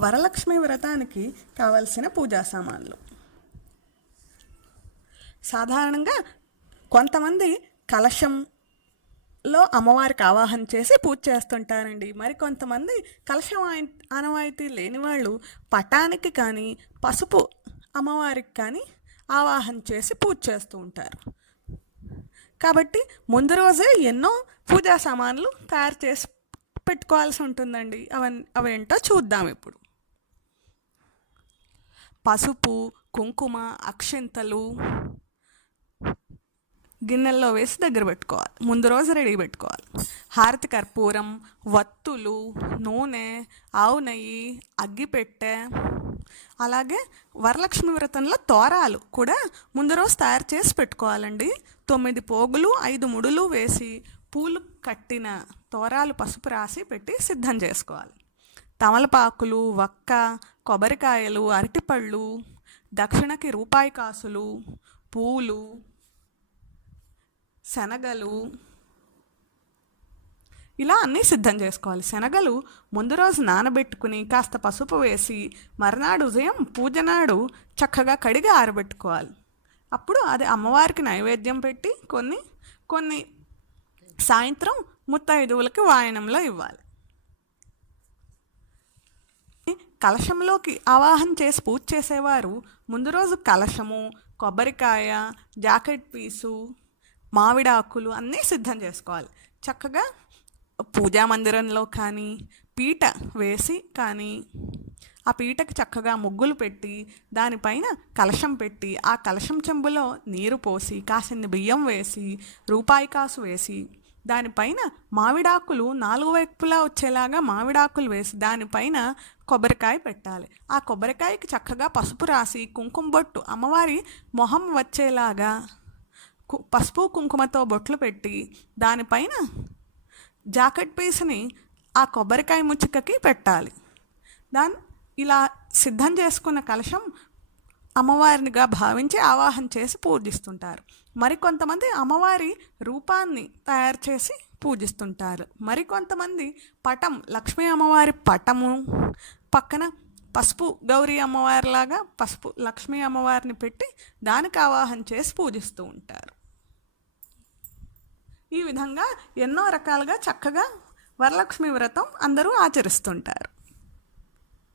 వరలక్ష్మి వ్రతానికి కావలసిన పూజా సామాన్లు. సాధారణంగా కొంతమంది కలశంలో అమ్మవారికి ఆవాహన చేసి పూజ చేస్తుంటారండి. మరి కొంతమంది కలశం ఆనవాయితీ లేని వాళ్ళు పటానికి కానీ పసుపు అమ్మవారికి కానీ ఆవాహన చేసి పూజ చేస్తూ ఉంటారు. కాబట్టి ముందు రోజే ఎన్నో పూజా సామాన్లు తయారు చేసి పెట్టుకోవాల్సి ఉంటుందండి. అవన్నీ అవేంటో చూద్దాం ఇప్పుడు. పసుపు కుంకుమ అక్షింతలు గిన్నెల్లో వేసి దగ్గర పెట్టుకోవాలి. ముందు రోజు రెడీ పెట్టుకోవాలి. హారతి కర్పూరం వత్తులు నూనె ఆవు నెయ్యి అగ్గిపెట్టె అలాగే వరలక్ష్మి వ్రతంలో తోరాలు కూడా ముందు రోజు తయారు చేసి పెట్టుకోవాలండి. తొమ్మిది పోగులు ఐదు ముడులు వేసి పూలు కట్టిన తోరాలు పసుపు రాసి పెట్టి సిద్ధం చేసుకోవాలి. తమలపాకులు వక్క కొబ్బరికాయలు అరటిపళ్ళు దక్షిణకి రూపాయి కాసులు పూలు శనగలు. ఇలా అన్నీ సిద్ధం చేసుకోవాలి. శనగలు ముందు రోజు నానబెట్టుకుని కాస్త పసుపు వేసి మర్నాడు ఉదయం పూజ నాడు చక్కగా కడిగి ఆరబెట్టుకోవాలి. అప్పుడు అది అమ్మవారికి నైవేద్యం పెట్టి కొన్ని కొన్ని సాయంత్రం ముత్తైదువులకి వాయనంలో ఇవ్వాలి. కలశంలోకి ఆవాహన చేసి పూజ చేసేవారు. ముందు రోజు కలశము కొబ్బరికాయ జాకెట్ పీసు మామిడాకులు అన్నీ సిద్ధం చేసుకోవాలి. చక్కగా పూజా మందిరంలో కానీ పీట వేసి కానీ ఆ పీటకు చక్కగా ముగ్గులు పెట్టి దానిపైన కలశం పెట్టి ఆ కలశం చెంబులో నీరు పోసి కాసిన్ని బియ్యం వేసి రూపాయి కాసు వేసి దానిపైన మామిడాకులు నాలుగు వైపులా వచ్చేలాగా మామిడాకులు వేసి దానిపైన కొబ్బరికాయ పెట్టాలి. ఆ కొబ్బరికాయకి చక్కగా పసుపు రాసి కుంకుమ బొట్టు అమ్మవారి మొహం వచ్చేలాగా కు- పసుపు కుంకుమతో బొట్లు పెట్టి దానిపైన జాకెట్ పీస్ని ఆ కొబ్బరికాయ ముచ్చికకి పెట్టాలి. దాన్ని ఇలా సిద్ధం చేసుకున్న కలశం అమ్మవారినిగా భావించి ఆవాహన చేసి పూజిస్తుంటారు. మరికొంతమంది అమ్మవారి రూపాన్ని తయారు చేసి పూజిస్తుంటారు. మరికొంతమంది పటం లక్ష్మీ అమ్మవారి పటము పక్కన పసుపు గౌరీ అమ్మవారిలాగా పసుపు లక్ష్మీ అమ్మవారిని పెట్టి దానికి ఆవాహన చేసి పూజిస్తూ ఉంటారు. ఈ విధంగా ఎన్నో రకాలుగా చక్కగా వరలక్ష్మి వ్రతం అందరూ ఆచరిస్తుంటారు.